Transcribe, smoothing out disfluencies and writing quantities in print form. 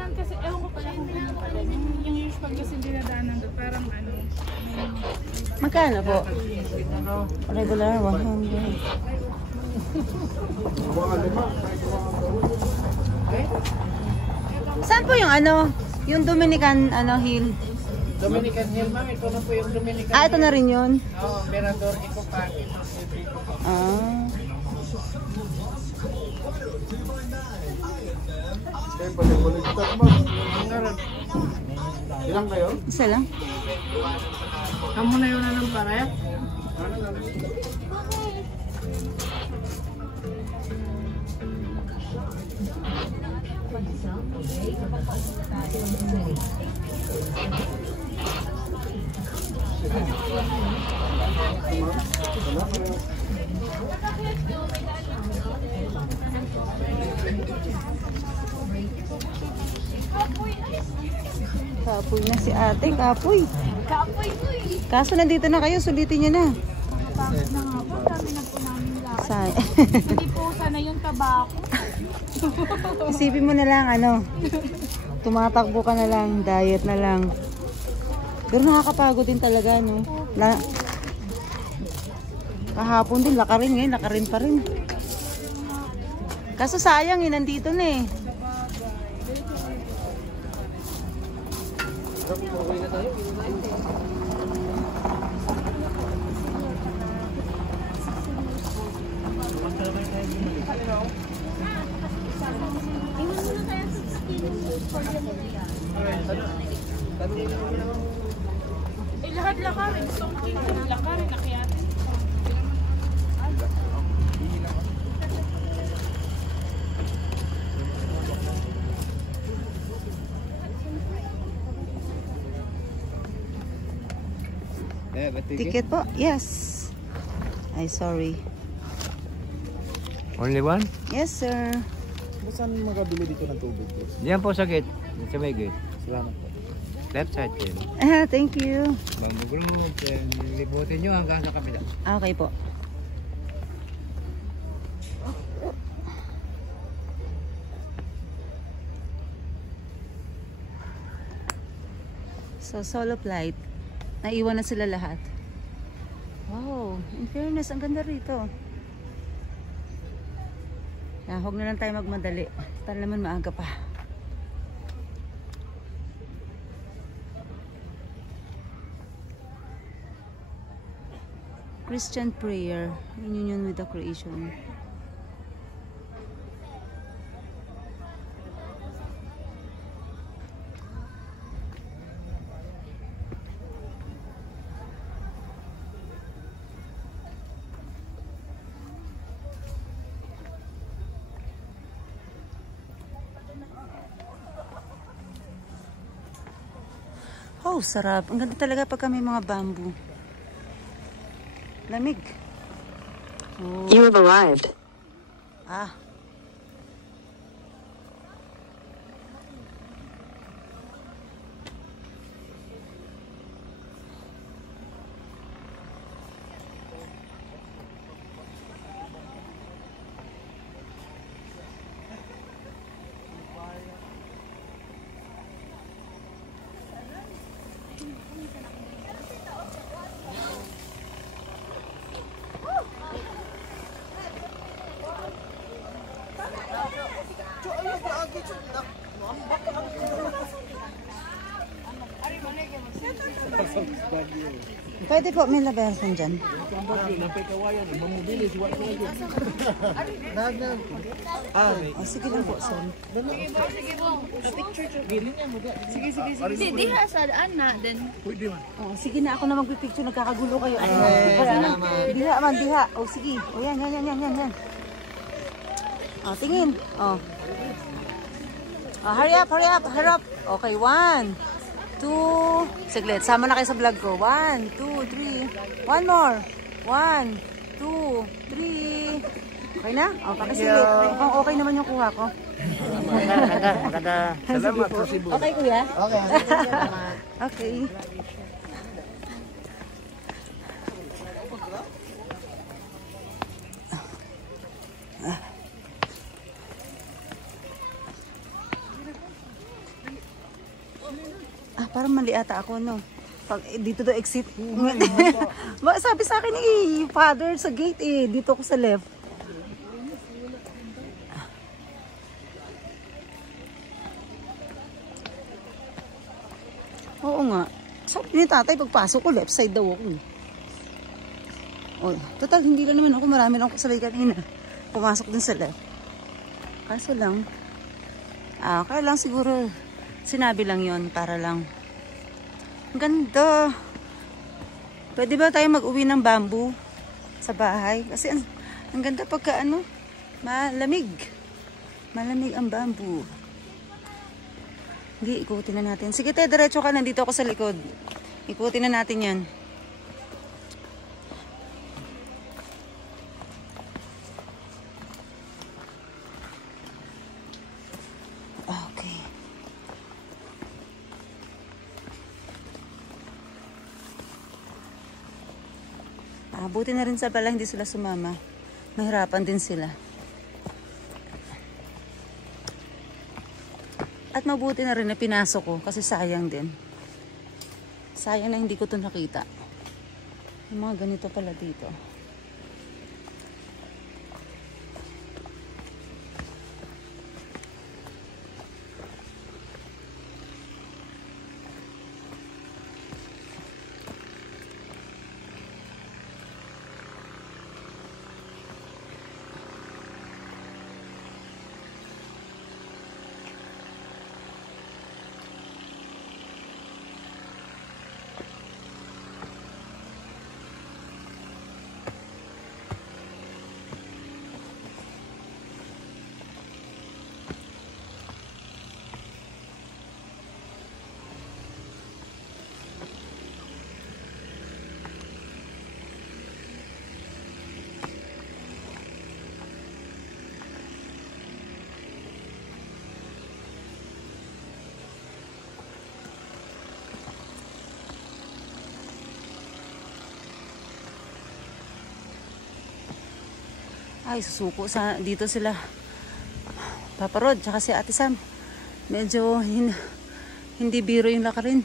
dinadaanan kasi, ewan ko pala kung ano pala. Yung usual kasi dinadaanan doon, parang ano. Magkano po? Regular, 100. Saan po yung ano? Yung Dominican Hill? Dominican Hill, ma'am. Ito na po yung Dominican Ah, ito na rin yun? Oo, Mirador Eco Park. Ah. Ilang kayo? Isa lang? Kamu na yun na ng pare? Kapoy na si ate, kapoy. Kapoy ko eh. Kaso nandito na kayo, sulitin nyo na. Nakapagod na nga po, dami na po namin lahat. Say. Hindi po sana yung tabako. Isipin mo na lang, tumatakbo ka na lang, diet na lang. Pero nakakapagod din talaga, no? Kahapon din, lakarin ngayon, lakarin pa rin. Kaso sayang, nandito na eh. Eh, lahat lakarin. Gusto kong tingin lakarin. Nakiyate. Ticket po? Yes. Ay, sorry. Only one? Yes, sir. Saan magabili dito ng tubig? Diyan po sa gate. Sa may gate. Salamat po. Left side din. Thank you. Magulo mo. Libutin nyo hanggang sa kapila. Okay po. So, solo flight. Naiwan na sila lahat. Wow, in fairness, ang ganda rito. Huwag na lang tayo magmadali. Tala naman maaga pa. Christian prayer in union with the creation. Oh, sarap. Ang ganda talaga pagka may mga bamboo. Lamig. Oh. You have arrived. Ah. Pwede po, may labasan dyan. Oh, sige lang po, son. Hindi, di ha sa ana din. Oh, sige na, ako na magpipicture. Nagkakagulo kayo. Diha man, diha. Oh, sige. Oh, yan. Oh, tingin. Oh. Oh, hurry up. Okay, 1, 2. Saglit, sama na kayo sa vlog ko. 1, 2, 3. One more. 1, 2, 3. Okay na? Oh, pakisilip. Mukhang okay naman yung kuha ko. Maganda. Salamat po. Okay, kuya? Okay. Okay. Parang mali ata ako, no? Pag, dito daw exit. Sabi sa akin father sa gate dito ako sa left. Oo nga. Sabi ni tatay, pagpasok ko, left side daw ako. Oh, total, hindi lang naman ako. Marami lang ako sabay kanina. Pumasok din sa left. Kaso lang, kaya lang siguro, sinabi lang yon para lang. Ang ganda. Pwede ba tayo mag-uwi ng bamboo sa bahay? Kasi ang ganda pagka malamig. Malamig ang bamboo. Hindi, ikutin na natin. Sige tayo, diretso ka. Nandito ako sa likod. Ikutin na natin yan. Okay. Buti na rin sa pala hindi sila sumama. Mahirapan din sila. At mabuti na rin na pinasok ko kasi sayang din. Sayang na hindi ko ito nakita. Yung mga ganito pala dito. Ay, susuko dito sila. Papa Rod, tsaka si Ate Sam. Medyo hindi biro yung lakarin.